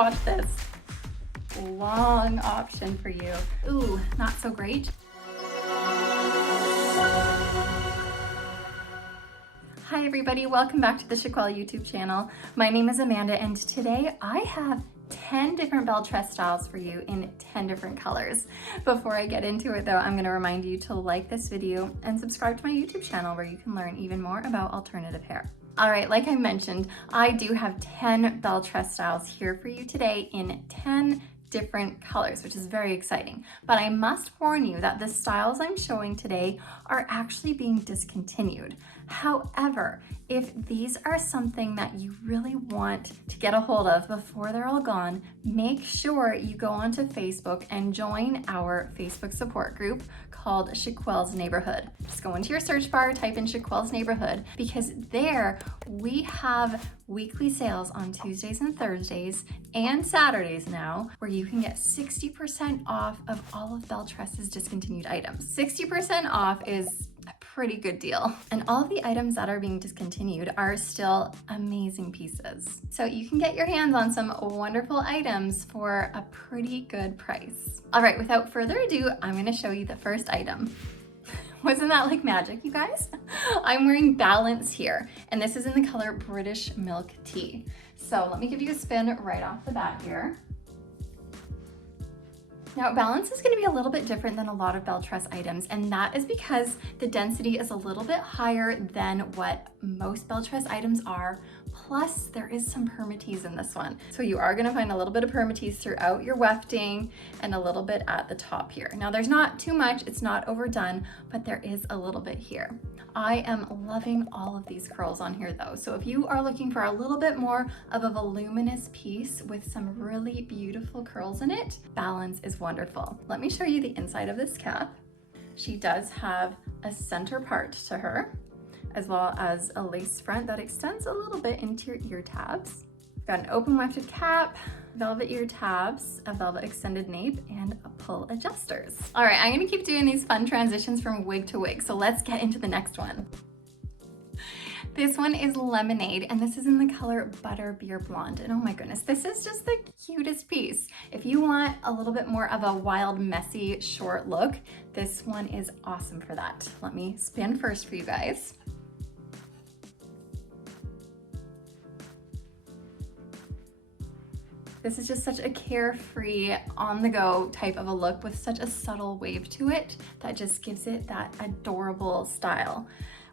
watch this. Long option for you. Ooh, not so great. Hi everybody, welcome back to the Chiquel YouTube channel. My name is Amanda and today I have 10 different Belle Tress styles for you in 10 different colors. Before I get into it though, I'm going to remind you to like this video and subscribe to my YouTube channel where you can learn even more about alternative hair. Alright, like I mentioned, I do have 10 Belle Tress styles here for you today in 10 different colors, which is very exciting. But I must warn you that the styles I'm showing today are actually being discontinued. However, if these are something that you really want to get a hold of before they're all gone, make sure you go onto Facebook and join our Facebook support group called Chiquel's Neighborhood. Just go into your search bar, type in Chiquel's Neighborhood, because there we have weekly sales on Tuesdays and Thursdays and Saturdays now, where you can get 60% off of all of Belle Tress's discontinued items. 60% off is a pretty good deal. And all of the items that are being discontinued are still amazing pieces. So you can get your hands on some wonderful items for a pretty good price. All right, without further ado, I'm gonna show you the first item. Wasn't that like magic, you guys? I'm wearing Balance here, and this is in the color British Milk Tea. So let me give you a spin right off the bat here. Now, Balance is going to be a little bit different than a lot of Belle Tress items, and that is because the density is a little bit higher than what most Belle Tress items are. Plus, there is some permatease in this one. So you are going to find a little bit of permatease throughout your wefting and a little bit at the top here. Now, there's not too much, it's not overdone, but there is a little bit here. I am loving all of these curls on here though. So if you are looking for a little bit more of a voluminous piece with some really beautiful curls in it, Balance is wonderful. Let me show you the inside of this cap. She does have a center part to her, as well as a lace front that extends a little bit into your ear tabs. We've got an open wefted cap, velvet ear tabs, a velvet extended nape, and a pull adjusters. All right, I'm gonna keep doing these fun transitions from wig to wig, so let's get into the next one. This one is Lemonade, and this is in the color Butterbeer Blonde. And oh my goodness, this is just the cutest piece. If you want a little bit more of a wild, messy, short look, this one is awesome for that. Let me spin first for you guys. This is just such a carefree, on-the-go type of a look with such a subtle wave to it that just gives it that adorable style.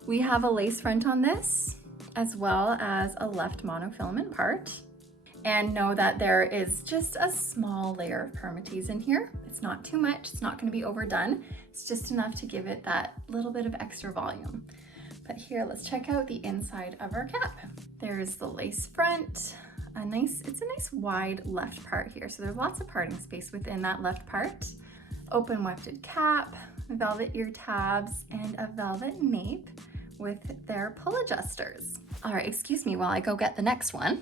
We have a lace front on this, as well as a left monofilament part. And know that there is just a small layer of permatease in here. It's not too much, it's not gonna be overdone. It's just enough to give it that little bit of extra volume. But here, let's check out the inside of our cap. There's the lace front. It's a nice wide left part here. So there's lots of parting space within that left part. Open wefted cap, velvet ear tabs, and a velvet nape with their pull adjusters. All right, excuse me while I go get the next one.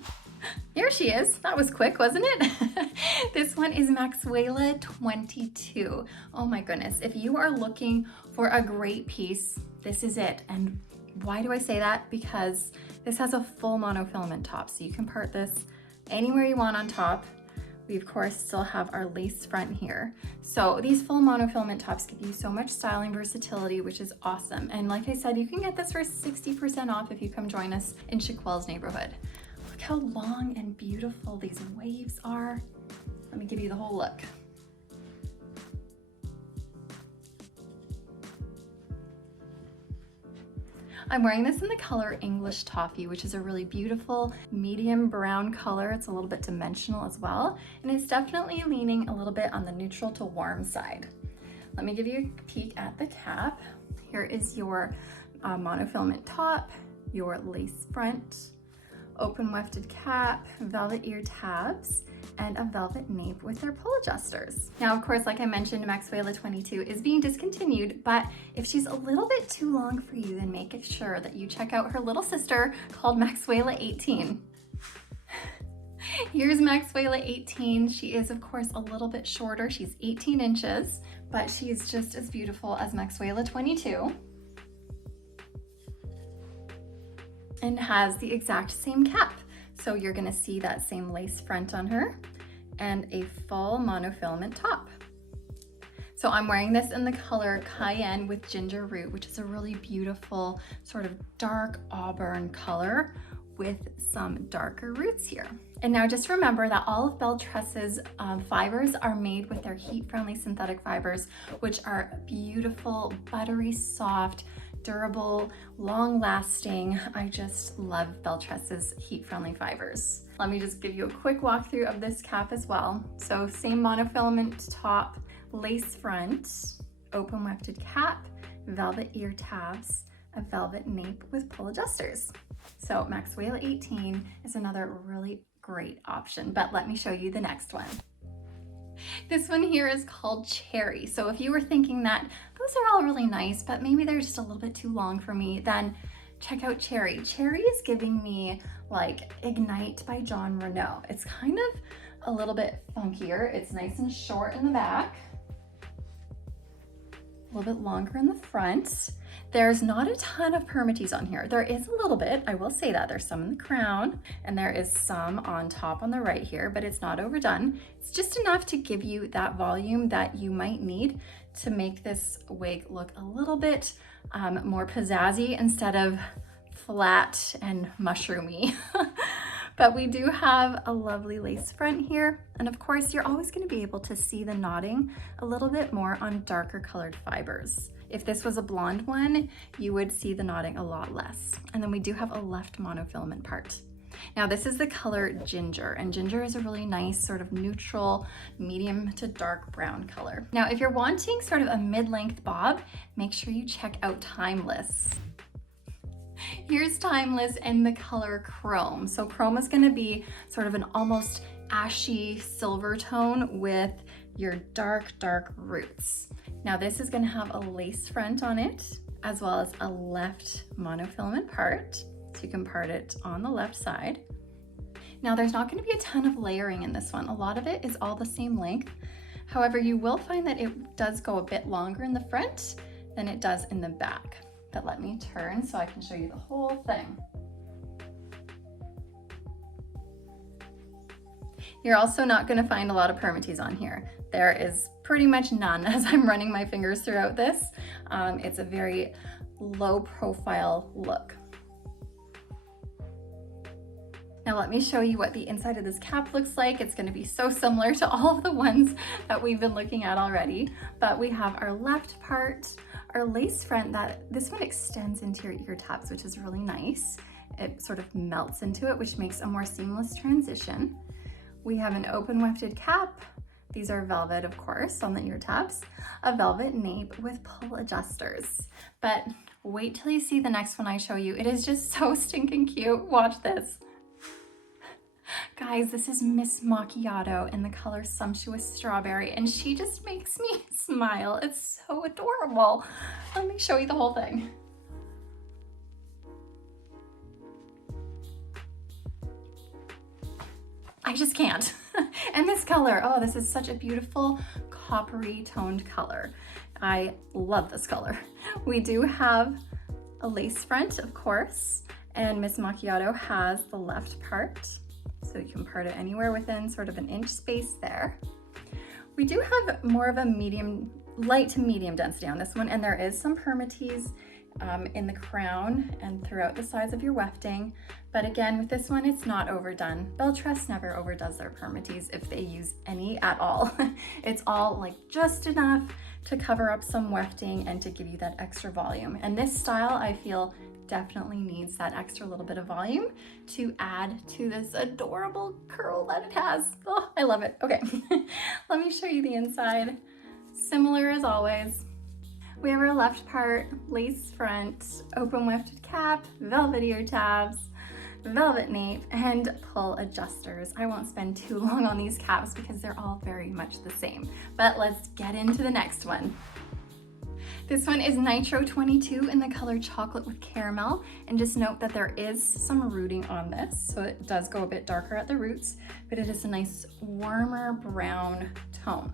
Here she is. That was quick, wasn't it? This one is Maxwella 22. Oh my goodness. If you are looking for a great piece, this is it. And why do I say that? Because this has a full monofilament top, so you can part this anywhere you want on top. We of course still have our lace front here. So these full monofilament tops give you so much styling versatility, which is awesome. And like I said, you can get this for 60% off if you come join us in Chiquel's Neighborhood. Look how long and beautiful these waves are. Let me give you the whole look. I'm wearing this in the color English Toffee, which is a really beautiful medium brown color. It's a little bit dimensional as well, and it's definitely leaning a little bit on the neutral to warm side. Let me give you a peek at the cap. Here is your monofilament top, your lace front, open wefted cap, velvet ear tabs, and a velvet nape with their pull adjusters. Now, of course, like I mentioned, Maxwella 22 is being discontinued, but if she's a little bit too long for you, then make sure that you check out her little sister called Maxwella 18. Here's Maxwella 18. She is, of course, a little bit shorter. She's 18 inches, but she's just as beautiful as Maxwella 22. And has the exact same cap. So you're gonna see that same lace front on her, and a full monofilament top. So I'm wearing this in the color Cayenne with ginger root, which is a really beautiful sort of dark auburn color with some darker roots here. And now just remember that all of Belle Tress's fibers are made with their heat-friendly synthetic fibers, which are beautiful, buttery, soft, durable, long-lasting. I just love Belle Tress's heat-friendly fibers. Let me just give you a quick walkthrough of this cap as well. So same monofilament top, lace front, open wefted cap, velvet ear tabs, a velvet nape with pull adjusters. So Maxwella 18 is another really great option, but let me show you the next one. This one here is called Cherry. So if you were thinking that those are all really nice, but maybe they're just a little bit too long for me, then check out Cherry. Cherry is giving me like Ignite by John Renault. It's kind of a little bit funkier. It's nice and short in the back, a little bit longer in the front. There's not a ton of permatease on here. There is a little bit, I will say that. There's some in the crown and there is some on top on the right here, but it's not overdone. It's just enough to give you that volume that you might need to make this wig look a little bit more pizzazzy instead of flat and mushroomy. But we do have a lovely lace front here. And of course, you're always gonna be able to see the knotting a little bit more on darker colored fibers. If this was a blonde one, you would see the knotting a lot less. And then we do have a left monofilament part. Now this is the color Ginger, and ginger is a really nice sort of neutral, medium to dark brown color. Now, if you're wanting sort of a mid-length bob, make sure you check out Timeless. Here's Timeless in the color Chrome. So Chrome is gonna be sort of an almost ashy silver tone with your dark roots. Now this is gonna have a lace front on it, as well as a left monofilament part. So you can part it on the left side. Now there's not gonna be a ton of layering in this one. A lot of it is all the same length. However, you will find that it does go a bit longer in the front than it does in the back. But let me turn so I can show you the whole thing. You're also not gonna find a lot of permatease on here. There is pretty much none as I'm running my fingers throughout this. It's a very low profile look. Now let me show you what the inside of this cap looks like. It's gonna be so similar to all of the ones that we've been looking at already, but we have our left part, our lace front, that this one extends into your ear tabs, which is really nice. It sort of melts into it, which makes a more seamless transition. We have an open wefted cap. These are velvet, of course, on the ear tabs. A velvet nape with pull adjusters. But wait till you see the next one I show you. It is just so stinking cute. Watch this. Guys, this is Miss Macchiato in the color Sumptuous Strawberry, and she just makes me smile. It's so adorable. Let me show you the whole thing. I just can't. And this color, oh, this is such a beautiful coppery toned color. I love this color. We do have a lace front, of course, and Miss Macchiato has the left part. So you can part it anywhere within sort of an inch space there. We do have more of a medium, light to medium density on this one, and there is some permatease in the crown and throughout the sides of your wefting. But again, with this one, it's not overdone. Belle Tress never overdoes their permatease if they use any at all. It's all like just enough to cover up some wefting and to give you that extra volume. And this style, I feel, definitely needs that extra little bit of volume to add to this adorable curl that it has. Oh, I love it. Okay, let me show you the inside. Similar as always. We have our left part, lace front, open wefted cap, velvet ear tabs, velvet nape, and pull adjusters. I won't spend too long on these caps because they're all very much the same, but let's get into the next one. This one is Nitro 22 in the color Chocolate with Caramel, and just note that there is some rooting on this, so it does go a bit darker at the roots, but it is a nice warmer brown tone.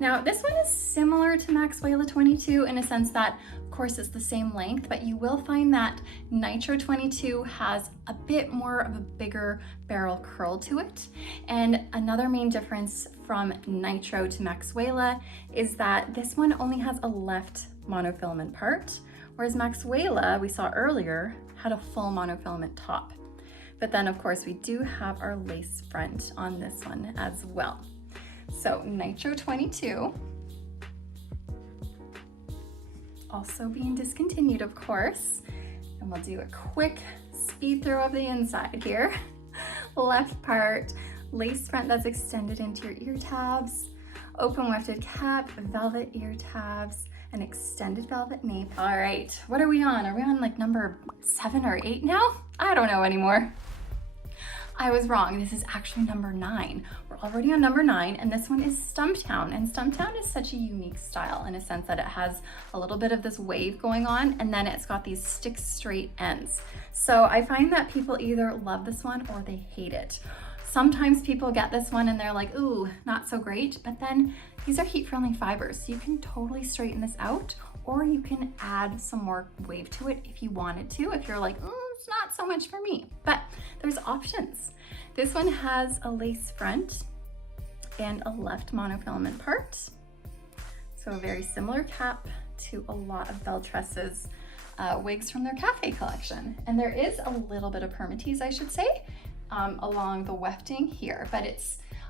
Now this one is similar to Maxwella 22 in a sense that of course it's the same length, but you will find that Nitro 22 has a bit more of a bigger barrel curl to it. And another main difference from Nitro to Maxwella is that this one only has a left monofilament part, whereas Maxwella, we saw earlier, had a full monofilament top. But then of course we do have our lace front on this one as well. So Nitro 22, also being discontinued of course. And we'll do a quick speed through of the inside here. Left part, lace front that's extended into your ear tabs, open wefted cap, velvet ear tabs, an extended velvet nape. All right, what are we on? Are we on like number 7 or 8 now? I don't know anymore. I was wrong, this is actually number 9. We're already on number 9, and this one is Stumptown. And Stumptown is such a unique style in a sense that it has a little bit of this wave going on, and then it's got these stick straight ends. So I find that people either love this one or they hate it. Sometimes people get this one and they're like, ooh, not so great, but then these are heat-friendly fibers, so you can totally straighten this out, or you can add some more wave to it if you wanted to, if you're like, it's not so much for me, but there's options. This one has a lace front and a left monofilament part. So a very similar cap to a lot of Belle Tress's wigs from their cafe collection. And there is a little bit of permatease, I should say, along the wefting here, but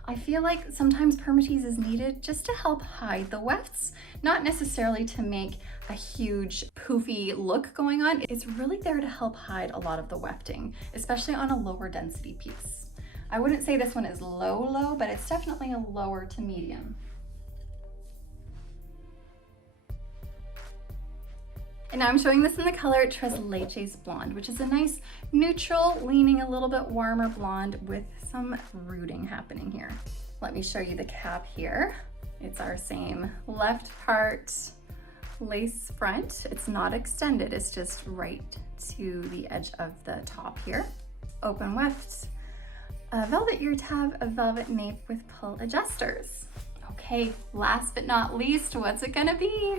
I feel like sometimes permatease is needed just to help hide the wefts, not necessarily to make a huge poofy look going on. It's really there to help hide a lot of the wefting, especially on a lower density piece. I wouldn't say this one is low, but it's definitely a lower to medium. And now I'm showing this in the color Tres Leches Blonde, which is a nice neutral, leaning a little bit warmer blonde with some rooting happening here. Let me show you the cap here. It's our same left part lace front. It's not extended, it's just right to the edge of the top here. Open weft, a velvet ear tab, a velvet nape with pull adjusters. Okay, last but not least, what's it gonna be?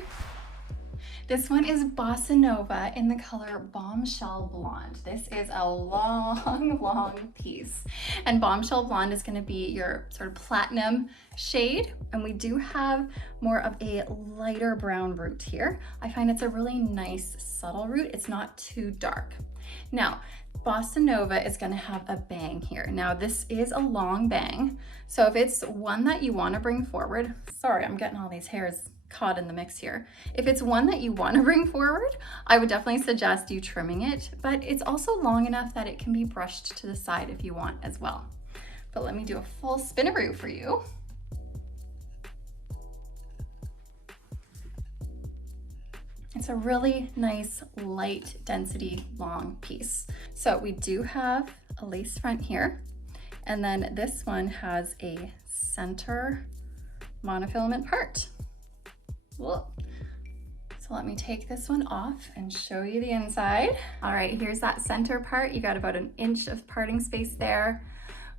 This one is Bossa Nova in the color Bombshell Blonde. This is a long piece. And Bombshell Blonde is gonna be your sort of platinum shade. And we do have more of a lighter brown root here. I find it's a really nice subtle root. It's not too dark. Now, Bossa Nova is gonna have a bang here. Now this is a long bang. So if it's one that you wanna bring forward, sorry, I'm getting all these hairs caught in the mix here. If it's one that you want to bring forward, I would definitely suggest you trimming it, but it's also long enough that it can be brushed to the side if you want as well. But let me do a full spinaroo for you. It's a really nice light density long piece. So we do have a lace front here, and then this one has a center monofilament part. So let me take this one off and show you the inside. All right, here's that center part. You got about 1 inch of parting space there.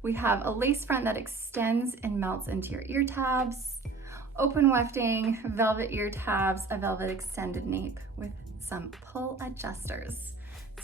We have a lace front that extends and melts into your ear tabs, open wefting, velvet ear tabs, a velvet extended nape with some pull adjusters.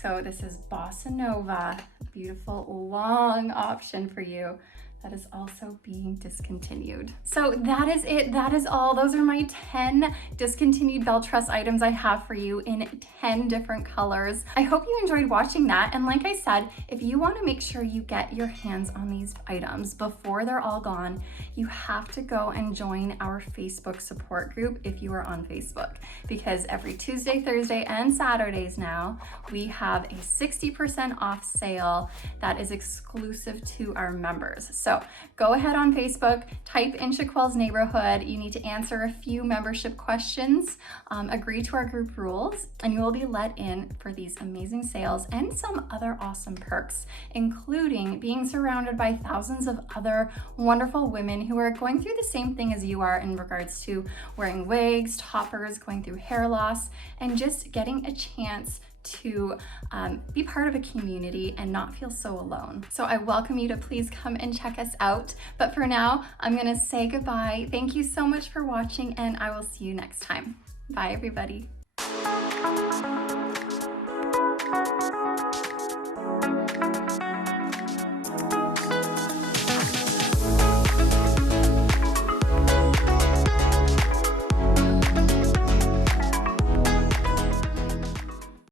So this is Bossa Nova, beautiful long option for you. That is also being discontinued. So that is it, that is all. Those are my 10 discontinued Belle Tress items I have for you in 10 different colors. I hope you enjoyed watching that. And like I said, if you wanna make sure you get your hands on these items before they're all gone, you have to go and join our Facebook support group if you are on Facebook. Because every Tuesday, Thursday, and Saturdays now, we have a 60% off sale that is exclusive to our members. So go ahead on Facebook, type in Chiquel's Neighborhood. You need to answer a few membership questions, agree to our group rules, and you will be let in for these amazing sales and some other awesome perks, including being surrounded by thousands of other wonderful women who are going through the same thing as you are in regards to wearing wigs, toppers, going through hair loss, and just getting a chance to be part of a community and not feel so alone. So I welcome you to please come and check us out. But for now, I'm gonna say goodbye. Thank you so much for watching, and I will see you next time. Bye, everybody.